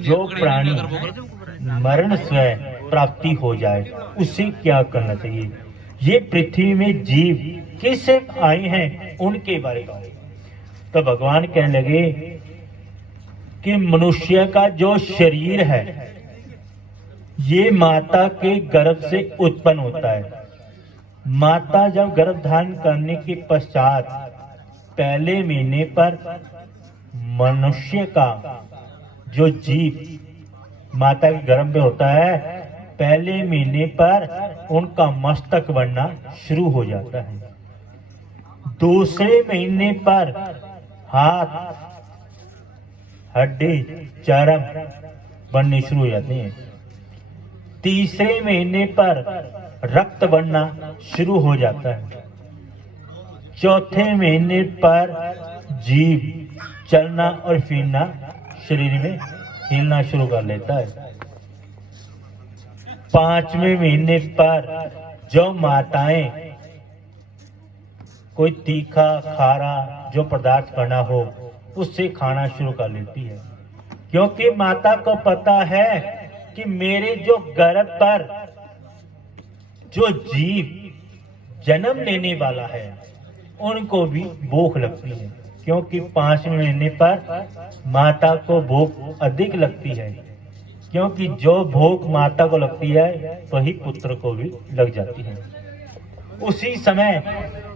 जो प्राणी मरण स्वयं प्राप्ति हो जाए उसे क्या करना चाहिए? ये पृथ्वी में जीव कैसे आए हैं उनके बारे में। तो भगवान कहने लगे कि मनुष्य का जो शरीर है ये माता के गर्भ से उत्पन्न होता है। माता जब गर्भ धारण करने के पश्चात पहले महीने पर मनुष्य का जो जीव माता के गर्भ में होता है, पहले महीने पर उनका मस्तक बनना शुरू हो जाता है। दूसरे महीने पर हाथ, हड्डी, चर्म बनने शुरू हो जाते हैं। तीसरे महीने पर रक्त बनना शुरू हो जाता है। चौथे महीने पर जीव चलना और फिरना, शरीर में हिलना शुरू कर लेता है। पांचवें महीने पर जो माताएं कोई तीखा खारा जो पदार्थ बना हो उससे खाना शुरू कर लेती है, क्योंकि माता को पता है कि मेरे जो गर्भ पर जो जीव जन्म लेने वाला है उनको भी भूख लगती है, क्योंकि 5वें महीने पर माता को भूख अधिक लगती है, क्योंकि जो भूख माता को लगती है वही पुत्र को भी लग जाती है। उसी समय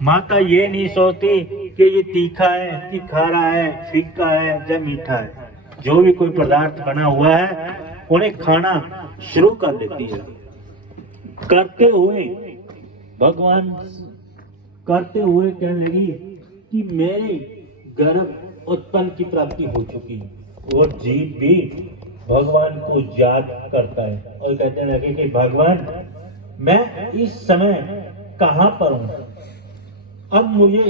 माता ये नहीं सोचती कि ये तीखा है कि खारा है, फीका है या मीठा है, जो भी कोई पदार्थ बना हुआ है उन्हें खाना शुरू कर देती है। करते हुए भगवान कहने लगी कि मेरे गर्भ उत्पन्न की प्राप्ति हो चुकी है। और जीव भी भगवान को याद करता है और कहते लगे कि भगवान मैं इस समय कहाँ पर हूँ, अब मुझे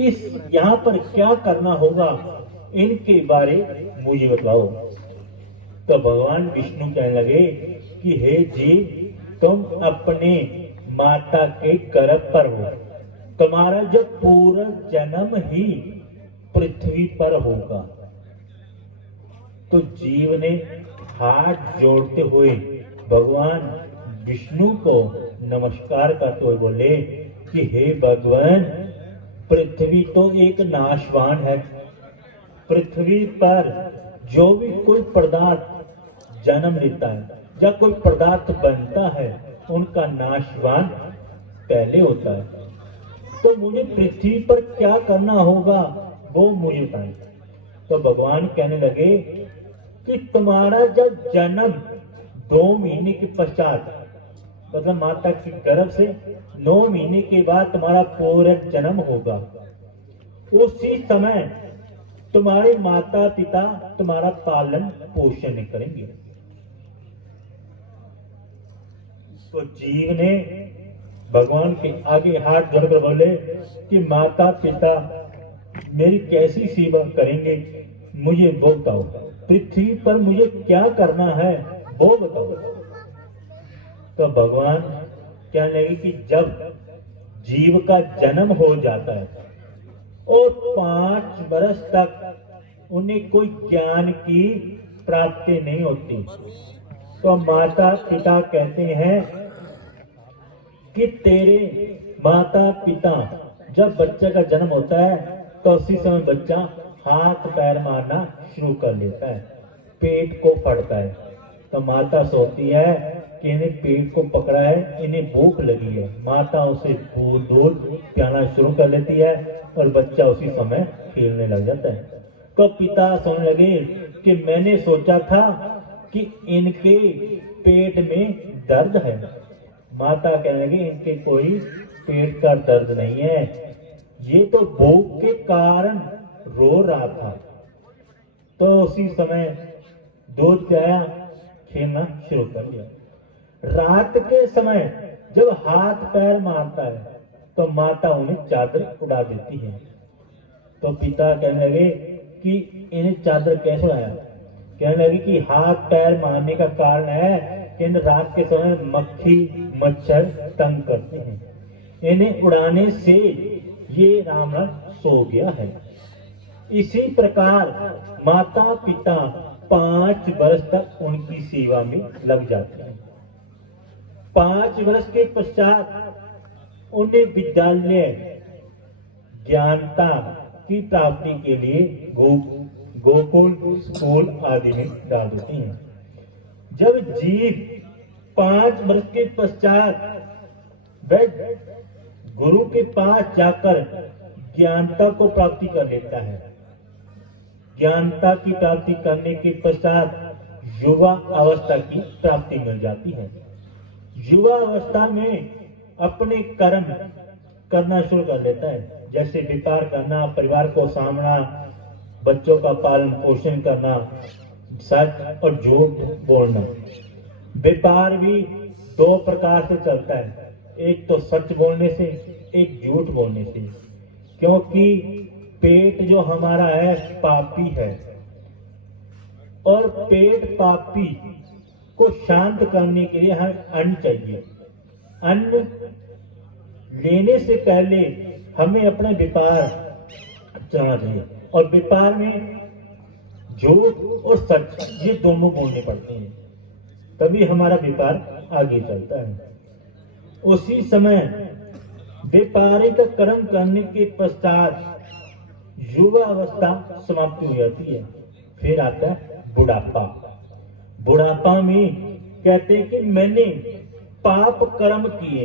इस यहाँ पर क्या करना होगा, इनके बारे मुझे बताओ। तो भगवान विष्णु कहने लगे कि हे जीव, तुम अपने माता के गर्भ पर हो, तुम्हारा जो पूरा जन्म ही पृथ्वी पर होगा। तो जीव ने हाथ जोड़ते हुए भगवान विष्णु को नमस्कार करते हुए बोले कि हे भगवान, पृथ्वी तो एक नाशवान है। पृथ्वी पर जो भी कोई पदार्थ जन्म लेता है या कोई पदार्थ बनता है उनका नाशवान पहले होता है। तो मुझे पृथ्वी पर क्या करना होगा वो मुझे बताएं। तो भगवान कहने लगे कि तुम्हारा जब जन्म 2 महीने के पश्चात, मतलब माता के गर्भ से 9 महीने के बाद तुम्हारा पूरा जन्म होगा, उसी समय तुम्हारे माता पिता तुम्हारा पालन पोषण करेंगे। तो जीव ने भगवान के आगे हाथ जोड़कर बोले कि माता पिता मेरी कैसी सेवा करेंगे, मुझे वो बताओ। पृथ्वी पर मुझे क्या करना है वो बताओ। तो भगवान कहने लगे कि जब जीव का जन्म हो जाता है और 5 वर्ष तक उन्हें कोई ज्ञान की प्राप्ति नहीं होती, तो माता पिता कहते हैं कि तेरे माता पिता जब बच्चे का जन्म होता है तो उसी समय बच्चा हाथ पैर मारना शुरू कर लेता है, पेट को पड़ता है। तो माता सोचती है कि इन्हें पेट को पकड़ा है, इन्हें भूख लगी है। माता उसे दूध पिलाना शुरू कर लेती है और बच्चा उसी समय खेलने लग जाता है। तो पिता सोचने लगे कि मैंने सोचा था कि इनके पेट में दर्द है। माता कहने लगी इनके कोई पेट का दर्द नहीं है, ये तो भूख के कारण रो रहा था। तो उसी समय दूध पिलाया, खेलना शुरू कर दिया। रात के समय जब हाथ पैर मारता है तो माता उन्हें चादर उड़ा देती है। तो पिता कहने लगे कि इन्हें चादर कैसे उड़ाया। कहने लगे कि हाथ पैर मारने का कारण है कि इन रात के समय मक्खी मच्छर तंग करते हैं, इन्हें उड़ाने से ये रावण सो गया है। इसी प्रकार माता पिता 5 वर्ष तक उनकी सेवा में लग जाते हैं। 5 वर्ष के पश्चात उन्हें विद्यालय ज्ञानता की प्राप्ति के लिए गोकुल स्कूल आदि में डाल देते हैं। जब जीव 5 वर्ष के पश्चात वह गुरु के पास जाकर ज्ञानता को प्राप्ति कर लेता है। ज्ञानता की प्राप्ति करने के पश्चात युवा अवस्था की प्राप्ति मिल जाती है। युवा अवस्था में अपने कर्म करना शुरू कर लेता है, जैसे व्यापार करना, परिवार को सामना, बच्चों का पालन पोषण करना, सच और झूठ बोलना। व्यापार भी 2 प्रकार से चलता है, एक तो सच बोलने से, एक झूठ बोलने से। क्योंकि पेट जो हमारा है पापी है, और पेट पापी को शांत करने के लिए हमें अन्न चाहिए। अन्न लेने से पहले हमें अपना व्यापार चलाना चाहिए, और व्यापार में झूठ और सच ये दोनों बोलने पड़ते हैं, तभी हमारा व्यापार आगे चलता है। उसी समय व्यापारी का कर्म करने के पश्चात युवा अवस्था समाप्त हो जाती है। फिर आता है बुढ़ापा। बुढ़ापा में कहते हैं कि मैंने पाप कर्म किए,